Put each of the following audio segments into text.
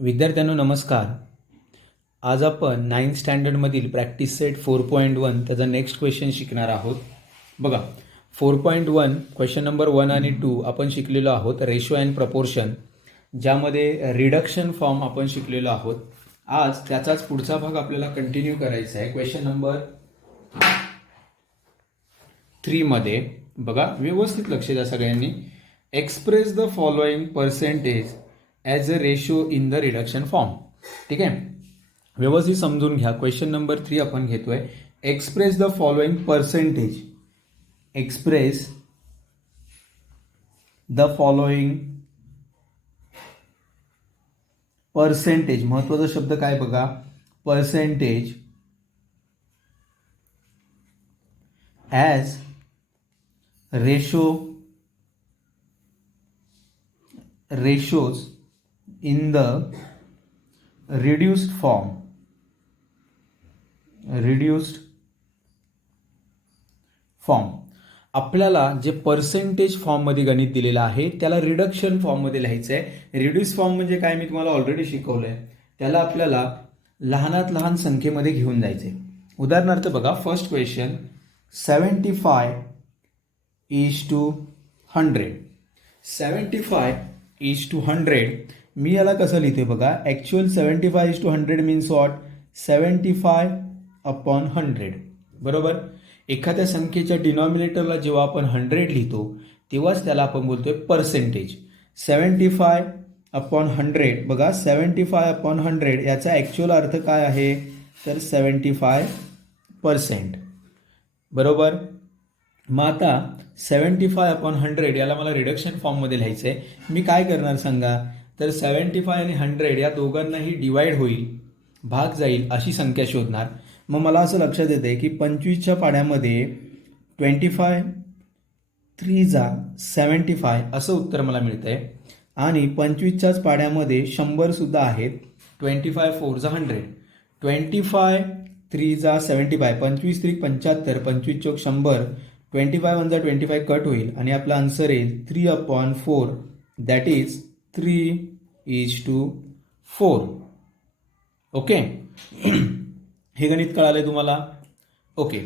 विद्यार्थ्यांनो नमस्कार. आज आपण 9th स्टँडर्डमधील प्रॅक्टिस सेट 4.1 त्याचा नेक्स्ट क्वेश्चन शिकणार आहोत. बघा 4.1 क्वेश्चन नंबर 1 आणि 2 आपण शिकलेलो आहोत रेशो अँड प्रपोर्शन, ज्यामध्ये रिडक्शन फॉर्म आपण शिकलेलो आहोत. आज त्याचाच पुढचा भाग आपल्याला कंटिन्यू करायचा आहे. क्वेश्चन नंबर 3 मध्ये बघा, व्यवस्थित लक्ष द्या सगळ्यांनी. Express the following percentage as a ratio in the reduction form. ठीक आहे, व्यवस्थित समजून घ्या. क्वेश्चन नंबर 3 आपण घेतोय. Express the following percentage. Express the following percentage. महत्वाचा शब्द काय बघा, percentage as ratios in the reduced form. आपल्याला जे पर्सेंटेज फॉर्ममध्ये गणित दिलेलं आहे त्याला रिडक्शन फॉर्ममध्ये लिहायचं आहे. रिड्यूस फॉर्म म्हणजे काय, मी तुम्हाला ऑलरेडी शिकवलंय. त्याला आपल्याला लहानात लहान संख्येमध्ये घेऊन जायचे. उदाहरणार्थ बघा, फर्स्ट क्वेश्चन 75:100. 75:100 मी याला कसं लिहिते बघा. Actual 75:100 means what, 75/100. बरोबर. एखाद्या संख्येच्या डिनॉमिनेटरला जेव्हा आपण 100 लिहितो तेव्हाच त्याला आपण बोलतोय पर्सेंटेज. 75/100 बघा, 75/100 याचा ॲक्च्युअल अर्थ काय आहे तर 75%. बरोबर. मग आता 75/100 याला मला रिडक्शन फॉर्ममध्ये लिहायचं आहे. मी काय करणार सांगा, तर 75 आणि 100 या दोघांनाही डिवाइड होईल, भाग जाईल अशी संख्या शोधणार. मग मला असं लक्षात येते की 25च्या पाड्यामध्ये 25 3 75 असं उत्तर मला मिळतं आहे. आणि 25च्याच पाड्यामध्ये 100 सुद्धा आहेत. 25 4 100. 25 3 75, 25 3 75, 25 चौक 100, 25 1 25 कट होईल आणि आपला आन्सर येईल 3/4. That is 3:4. ओके. हे गणित कळालंय तुम्हाला. ओके.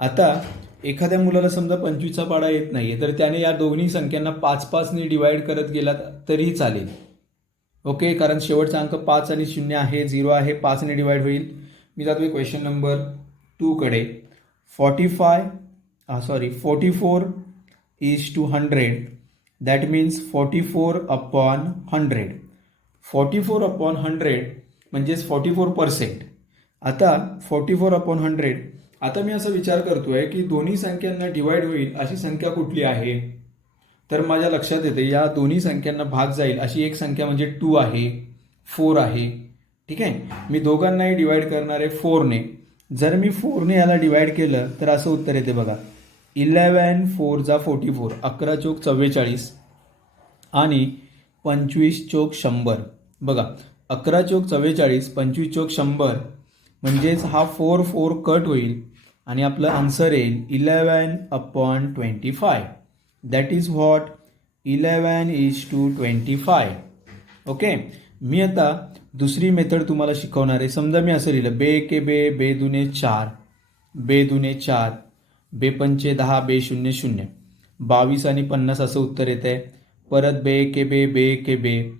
आता एखाद्या मुलाला समजा 25चा पाडा येत नाहीये तर त्याने या दोन्ही संख्यांना 5-5ने डिवाइड करत गेला तरीही चालेल. ओके, कारण शेवटचा अंक 5 आणि 0 आहे, 0 आहे, 5ने डिवाइड होईल. मी जातोय क्वेश्चन नंबर 2 कडे. 44:100 दॅट मीन्स 44/100. 44/100 म्हणजेच 44%. आता 44/100. आता मी असा विचार करतोय की दोन्ही संख्यांना डिवाइड होईल अशी संख्या कुठली आहे, तर माझ्या लक्षात येते या दोन्ही संख्यांना भाग जाईल अशी एक संख्या म्हणजे 2 आहे, 4 आहे. ठीक आहे, मी दोघांनाही डिवाइड करणार आहे 4ने. जर मी 4ने याला डिवाइड केलं तर असं उत्तर येते बघा. 11 4 44, 11 चौक 44 आणि 25 चौक 100. बघा, 11 चौक 44, 25 चौक 100 म्हणजेच हा 4 कट होईल आणि आपलं आन्सर येईल 11/25. That is what, 11:25. ओके. मी आता दुसरी मेथड तुम्हाला शिकवणार आहे. समजा मी असं लिहिलं, बे के बे, बे दुने 4, बे दुने 4, बे पंचे 10, बे शून्य 0, 22 आणि 50 असं उत्तर येत आहे. परत बे के बे, बे के बे,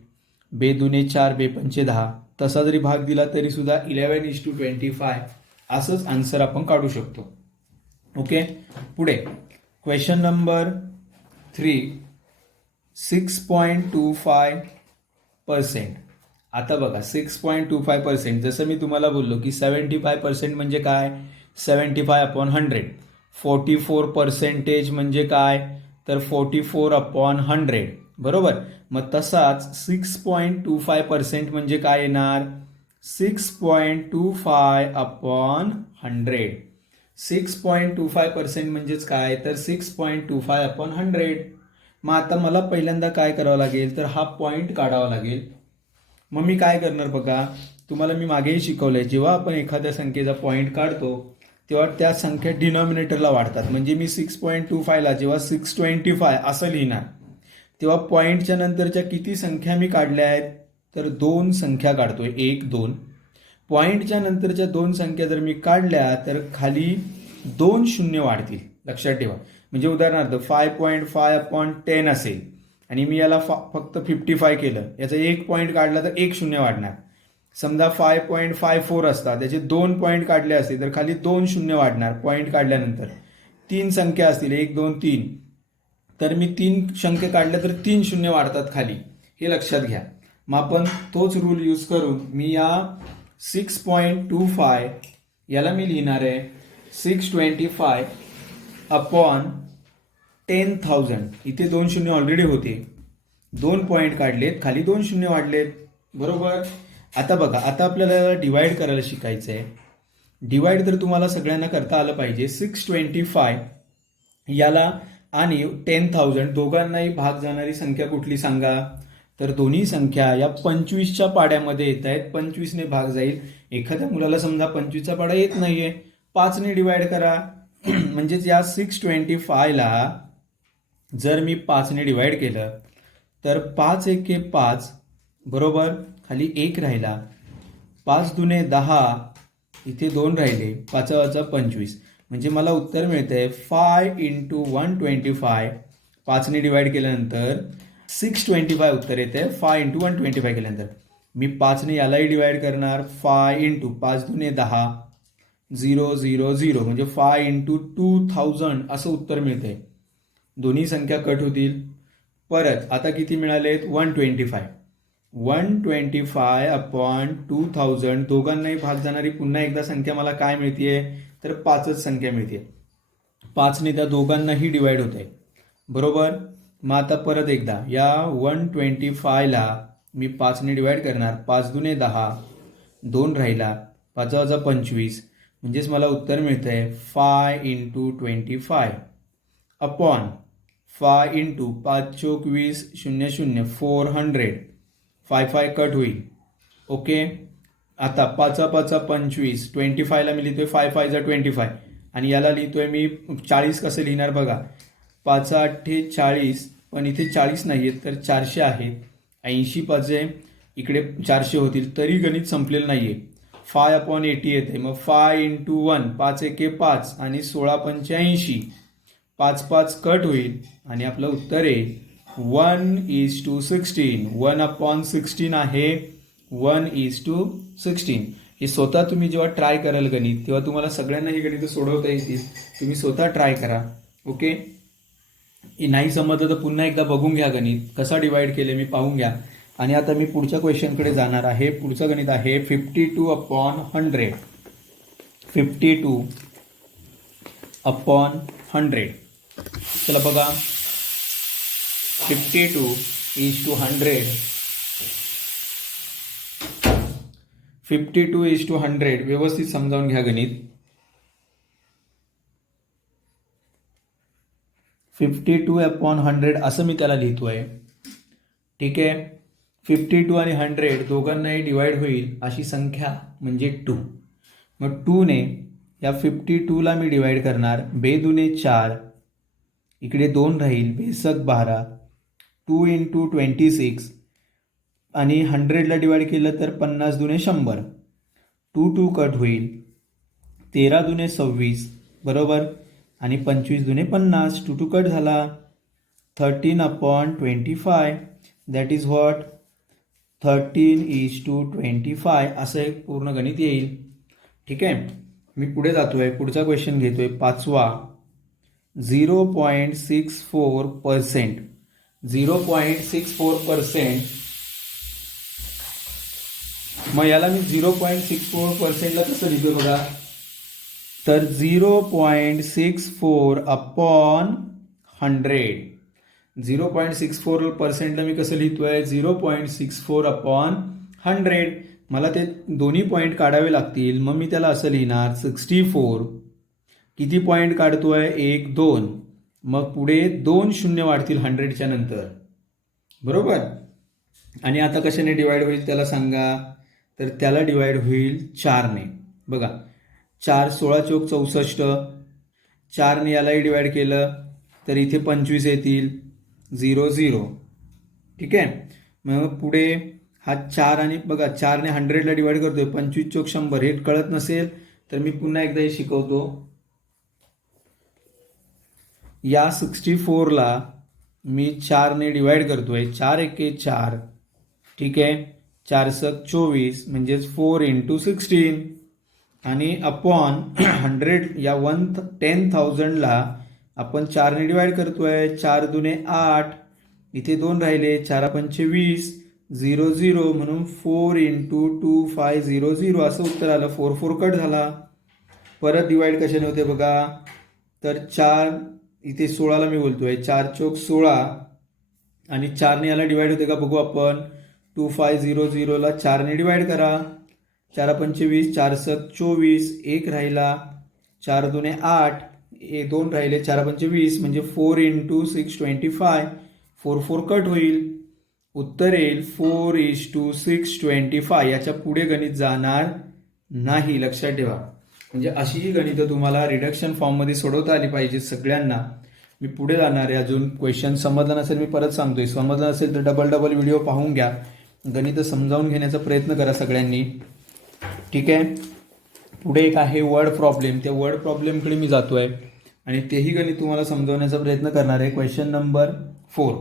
बे दुने 4, बे पंचे 10. तसा जरी भाग दिला तरी सुद्धा 11:25 असंच आन्सर आपण काढू शकतो. ओके. पुढे क्वेश्चन नंबर 3 6.25%. आता बघा 6.25%. जसं मी तुम्हाला बोललो की 75% म्हणजे काय, 75/100. 44% म्हणजे काय तर 44/100. बरोबर. मग तसाच 6.25% म्हणजे काय येणार, 6.25/100. 6.25% म्हणजेच काय तर 6.25/100. मग आता मला पहिल्यांदा काय करावं लागेल तर हा पॉईंट काढावा लागेल. मग मी काय करणार बघा, तुम्हाला मी मागेही शिकवलंय, जेव्हा आपण एखाद्या संख्येचा पॉईंट काढतो तेव्हा त्या संख्या डिनॉमिनेटरला वाढतात. म्हणजे मी 6.25ला जेव्हा 625 असं लिहिणार तेव्हा पॉईंटच्या नंतरच्या किती संख्या मी काढल्या आहेत तर 2 संख्या काढतोय, 1 2. पॉईंटच्या नंतरच्या 2 संख्या जर मी काढल्या तर खाली 2 शून्य वाढतील, लक्षात ठेवा. म्हणजे उदाहरणार्थ 5.5 अपॉन 10 असेल आणि मी याला फक्त 55 केलं, याचा 1 पॉईंट काढला तर 1 शून्य वाढणार. समजा 5.54 असतात, त्याचे 2 पॉईंट काढले असतील तर खाली 2 शून्य वाढणार पॉईंट काढल्यानंतर. 3 संख्या असतील, 1 2 3, तर मी 3 संख्या काढल्या तर 3 शून्य वाढतात खाली, हे लक्षात घ्या. मग आपण तोच रूल यूज करून मी या 6.25 याला मी लिहिणार आहे 625 अपॉन 10,000. इथे 2 शून्य ऑलरेडी होते, 2 पॉईंट काढलेत, खाली 2 शून्य वाढलेत, बरोबर. आता बघा, आता आपल्याला डिवाइड करायला शिकायचं आहे. डिवाइड तर तुम्हाला सगळ्यांना करता आलं पाहिजे. 625 याला आणि 10,000 दोघांनाही भाग जाणारी संख्या कुठली सांगा. तर दोन्ही संख्या या 25च्या पाड्यामध्ये येत आहेत, 25ने भाग जाईल. एखाद्या मुलाला समजा 25चा पाडा येत नाहीये, 5ने डिवाइड करा. म्हणजेच या 625ला जर मी 5ने डिवाइड केलं तर 5 एके 5, बरोबर, खाली 1 राहिला. 5 दुने 10, इथे 2 राहिले, 5 वाजा 25. म्हणजे मला उत्तर मिळतंय 5 इंटू 125. 5ने डिवाइड केल्यानंतर 625 उत्तर येते. 5 इंटू 125 केल्यानंतर मी 5ने यालाही डिवाइड करणार. 5 इंटू 5 दुने 10, 0 0 0, म्हणजे 5 इंटू 2000 असं उत्तर मिळतंय. दोन्ही संख्या कट होतील. परत आता किती मिळालेत, 125. 125 अपॉन 2000 दोघांनाही भाग जाणारी पुन्हा एकदा संख्या मला काय मिळतीये, तर 5च संख्या मिळते. 5ने त्या दोघांनाही डिवाइड होत आहे, बरोबर. मग आता परत एकदा या 125ला मी 5ने डिवाइड करणार. 5 दुने 10, 2 राहिला, 5 वाजा 25. म्हणजेच मला उत्तर मिळतंय 5 इंटू 25 अपॉन 5 इंटू 5 चोक 20, 0 0, 400. 5 कट होईल, ओके. आता 5 5 25, 25ला मी लिहितोय 5 5 25 आणि याला लिहितोय मी 40. कसं लिहिणार बघा, 5 8 40, पण इथे 40 नाही आहेत तर 400 आहेत. 80 पाचे इकडे 400 होतील, तरी गणित संपलेलं नाहीये. 5 अपॉन 80 येते. मग 5 इंटू 1, 5 एके 5 आणि 16 85. 5 5 कट होईल आणि आपलं उत्तर आहे 1:16. 1 अपॉन 16 आहे 1:16. हे स्वतः तुम्ही जेव्हा ट्राय कराल गणित, तेव्हा तुम्हाला सगळ्यांना ही गणितं सोडवता येतील. तुम्ही स्वतः ट्राय करा, ओके. नाही समजलं तर पुन्हा एकदा बघून घ्या, गणित कसा डिवाइड केले मी पाहून घ्या. आणि आता मी पुढच्या क्वेश्चनकडे जाणार आहे. पुढचं गणित आहे 52 अपॉन 100. 52 अपॉन 100. चला बघा, 52:100. 52:100 व्यवस्थित समजावून घ्या गणित. 52 अपॉन 100 असं मी त्याला लिहितोय, ठीक आहे. 52 आणि 100 दोघांनाही डिवाइड होईल अशी संख्या म्हणजे 2. मग 2ने या 52ला मी डिवाइड करणार. 2 दुने 4, इकडे 2 राहील, 2 12, 2 इंटू 26 आणि 100ला डिवाइड केलं तर 50 दुने 100. 2 2 कट होईल, 13 दुने 26, बरोबर, आणि 25 दुने 50. 2 2 कट झाला. 13 अपॉन 25, दॅट इज व्हॉट, 13:25 असं एक पूर्ण गणित येईल, ठीक आहे. मी पुढे जातोय, पुढचा क्वेश्चन घेतोय 5वा. 0.64%. 0.64%. मग याला मी 0.64%ला कसं लिहितो बघा, तर 0.64 अपॉन 100. 0.64%ला मी कसं लिहितोय, 0.64 अपॉन 100. मला ते दोन्ही पॉईंट काढावे लागतील. मग मी त्याला असं लिहिणार 64. किती पॉईंट काढतोय, 1 2. मग पुढे 2 शून्य वाढतील 100च्या नंतर, बरोबर. आणि आता कशाने डिवाइड होईल त्याला सांगा, तर त्याला डिवाइड होईल 4ने. बघा, 4 16 चौक 64. 4ने यालाही डिवाइड केलं तर इथे 25 येतील, 0 0, ठीक आहे. मग पुढे हा 4 आणि बघा 4ने 100ला डिवाइड करतोय, 25 चोक 100. हे कळत नसेल तर मी पुन्हा एकदा हे शिकवतो. या 64ला मी 4ने डिवाइड करतोय, 4 एके 4, ठीक आहे, 4 सक 24 म्हणजेच 4 इंटू 16 आणि अपॉन 100 या 10,000ला आपण 4ने डिवाइड करतोय, 4 दुने 8, इथे 2 राहिले, 4 पंचे 20, 0 0 म्हणून 4 इंटू 2500 असं उत्तर आलं. 4 4 कट झाला. परत डिवाइड कशाने होते बघा, तर 4 इथे 16ला मी बोलतोय, 4 चोक 16 आणि 4ने याला डिवाइड होते का बघू आपण. 2500ला 4ने डिवाइड करा, 4 पंचे 20, 4 सक 24, 1 राहिला, 4 दुने 8, 2 राहिले, 4 पंचे 20 म्हणजे 4 इंटू 625, 4 4 कट होईल. उत्तर येईल 4:625. याच्या पुढे गणित जाणार नाही, लक्षात ठेवा. म्हणजे अशी ही गणितं तुम्हाला रिडक्शन फॉर्ममध्ये सोडवता आली पाहिजे सगळ्यांना. मी पुढे जाणार आहे. अजून क्वेश्चन समजला नसेल मी परत सांगतोय, समजला नसेल तर डबल व्हिडिओ पाहून घ्या, गणितं समजावून घेण्याचा प्रयत्न करा सगळ्यांनी, ठीक आहे. पुढे एक आहे वर्ड प्रॉब्लेम. त्या वर्ड प्रॉब्लेमकडे मी जातोय आणि तेही गणित तुम्हाला समजावण्याचा प्रयत्न करणार आहे. Question number 4.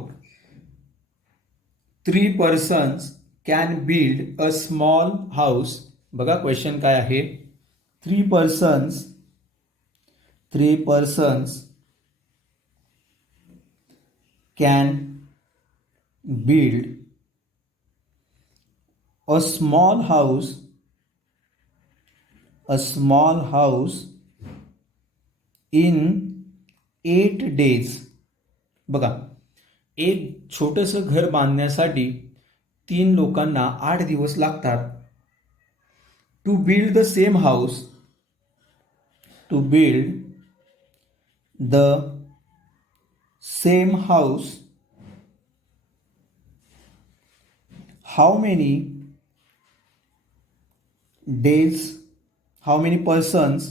3 persons can build a small house. बघा क्वेश्चन काय आहे. 3 persons can build a small house in 8 days. बघा, एक छोटंसं घर बांधण्यासाठी 3 लोकांना 8 दिवस लागतात. To build the same house, how many persons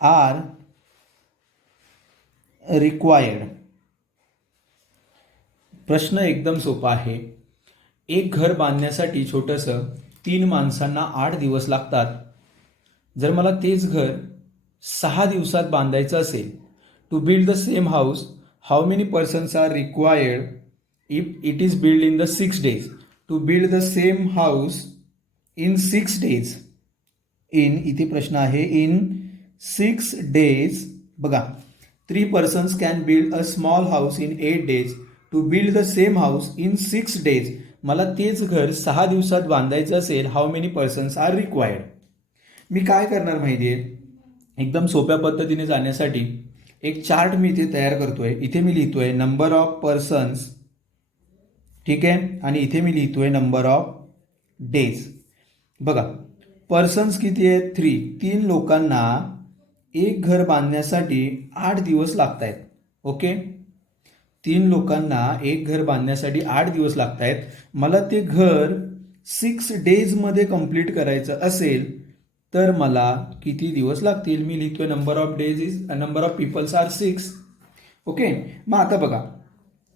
are required. प्रश्न एकदम सोपा आहे. एक घर बांधण्यासाठी छोटंसं 3 माणसांना 8 दिवस लागतात. जर मला तेच घर 6 दिवसात बांधायचं असेल, to build the same house, how many persons are required if it is build in the 6 days. To build the same house in 6 days. इथे प्रश्न आहे इन 6 days. बघा, 3 persons can build a small house in 8 days. To build the same house in 6 days. मला तेच घर 6 दिवसात बांधायचं असेल, how many persons are required. मी काय करणार माहिती आहे, एकदम सोप्या पद्धतीने जाण्यासाठी एक चार्ट मी इथे तयार करतोय. इथे मी लिहितोय नंबर ऑफ पर्सन्स, ठीक आहे, आणि इथे मी लिहितोय नंबर ऑफ डेज. बघा, पर्सन्स किती आहेत? 3 लोकांना एक घर बांधण्यासाठी 8 दिवस लागत आहेत. ओके, 3 लोकांना एक घर बांधण्यासाठी 8 दिवस लागत आहेत. मला ते घर 6 days कंप्लीट करायचं असेल तर मला किती दिवस लागतील? मी लिहितोय number of peoples are 6. Okay, मग आता बघा,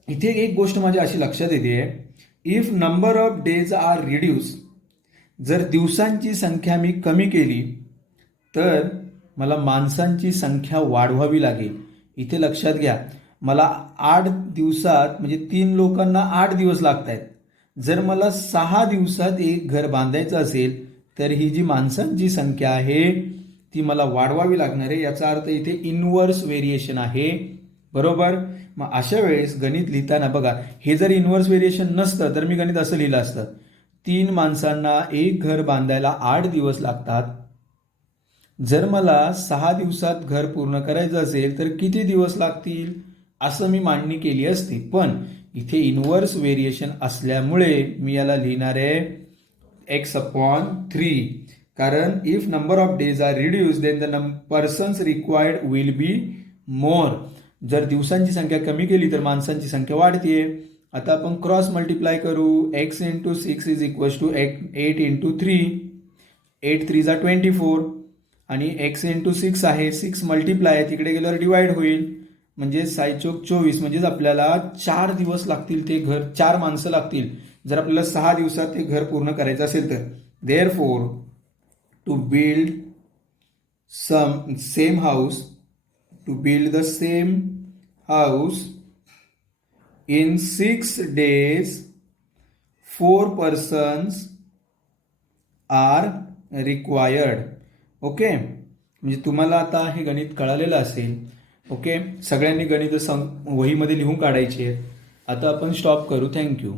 इथे एक गोष्ट माझ्या अशी लक्षात येते, if number of days are reduce, जर दिवसांची संख्या मी कमी केली तर मला माणसांची संख्या वाढवावी लागेल. इथे लक्षात घ्या, मला 8 दिवसात म्हणजे 3 लोकांना 8 दिवस लागत आहेत. जर मला 6 दिवसात एक घर बांधायचं असेल तर ही जी माणसांची संख्या आहे ती मला वाढवावी लागणार आहे. याचा अर्थ इथे इनव्हर्स व्हेरिएशन आहे, बरोबर. मग अशा वेळेस गणित लिहिताना बघा, हे जर इनव्हर्स व्हेरिएशन नसतं तर मी गणित असं लिहिलं असतं, 3 माणसांना एक घर बांधायला 8 दिवस लागतात. जर मला 6 दिवसात घर पूर्ण करायचं असेल तर किती दिवस लागतील असं मी मांडणी केली असती. पण इथे इनव्हर्स व्हेरिएशन असल्यामुळे मी याला लिहिणार आहे x/3. कारण if number of days are reduce then the persons required will be more. जर दिवसांची संख्या कमी केली तर माणसांची संख्या वाढते. आता आपण क्रॉस मल्टिप्लाय करू. x × 6 is equals to 8 × 3. 8 3 जा 24 आणि x × 6 आहे, 6 मल्टिप्लाय तिकडे गेल्यावर डिवाइड होईल. म्हणजे 6 × 24 म्हणजेच आपल्याला 4 दिवस लागतील ते घर, 4 माणसं लागतील जर आपल्याला 6 दिवसात ते घर पूर्ण करायचं असेल तर. Therefore to build same house, to build the same house in 6 days 4 persons are required. Okay, म्हणजे तुम्हाला आता हे गणित कळालेलं असेल. ओके, सगळ्यांनी गणित वहीमध्ये लिहून काढायची आहेत. आता आपण स्टॉप करू. थँक्यू.